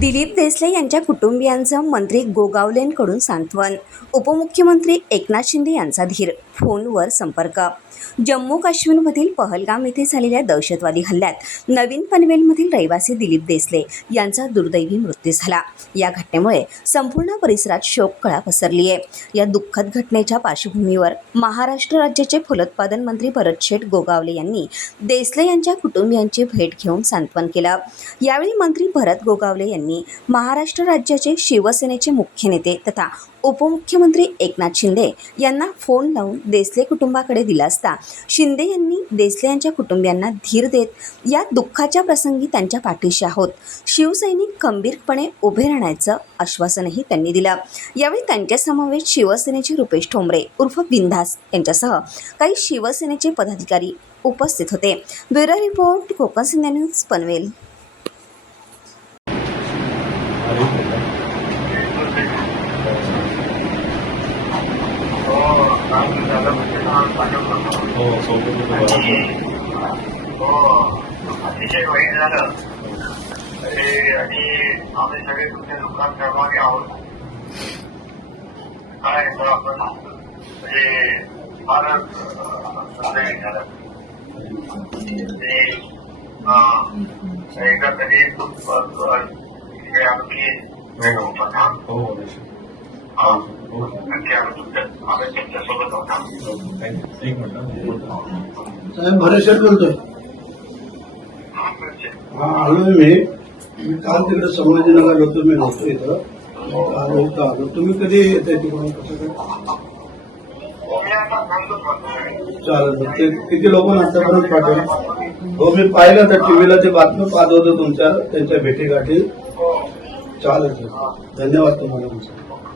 दिलीप देसले यांच्या कुटुंबियांचं मंत्री गोगावलेंकडून सांत्वन. उपमुख्यमंत्री एकनाथ शिंदे यांचा धीर. फोनवर संपर्क. जम्मू काश्मीरमधील पहलगाम येथे झालेल्या दहशतवादी हल्ल्यात नवीन पनवेलमधील रहिवासी दिलीप देसले यांचा दुर्दैवी मृत्यू झाला. या घटनेमुळे संपूर्ण परिसरात शोककळा पसरली आहे या दुःखद घटनेच्या पार्श्वभूमीवर महाराष्ट्र राज्याचे फलोत्पादन मंत्री भरत शेठ गोगावले यांनी देसले यांच्या कुटुंबियांची भेट घेऊन सांत्वन केलं. यावेळी मंत्री भरत गोगावले यांनी महाराष्ट्र राज्याचे शिवसेनेचे मुख्य नेते तथा उपमुख्यमंत्री एकनाथ शिंदे यांना फोन लावून देसले कुटुंबाकडे दिला असता शिंदे यांनी देसले यांच्या कुटुंबियांना धीर देत या दुःखाच्या प्रसंगी त्यांच्या पाठीशी आहोत. शिवसैनिक खंबीरपणे उभे राहण्याचं आश्वासनही त्यांनी दिलं. यावेळी त्यांच्यासमवेत शिवसेनेचे रुपेश ठोंबरे उर्फ बिंदास यांच्यासह काही शिवसेनेचे पदाधिकारी उपस्थित होते. ब्युरो रिपोर्ट कोकण सिंध्या न्यूज पनवेल. हो सोबत हो. अतिशय वाईट झालं आणि आम्ही सगळे तुमच्या दुकान सहभागी आहोत काय आपण म्हणजे फारच झालं ते एकदा तरी खूप अं, हे आमची हो हो हा. नक्की आम्ही तुमच्या आम्ही तुमच्यासोबत होता एक मिनिट साहेब भरेशर बोलतोय हा, आलोय मी. मी काल तिकडे संभाजीनगर होतो मी नव्हतो इथं. आलो होता. आलो तुम्ही कधी येते तिकडून? कसं काय? चालेल ते किती लोक आतापर्यंत पाठवले हो मी पाहिलं तर टीव्हीला ते बातमी पाहत होतो तुमच्या त्यांच्या भेटीगाठी. चालेल धन्यवाद तुम्हाला.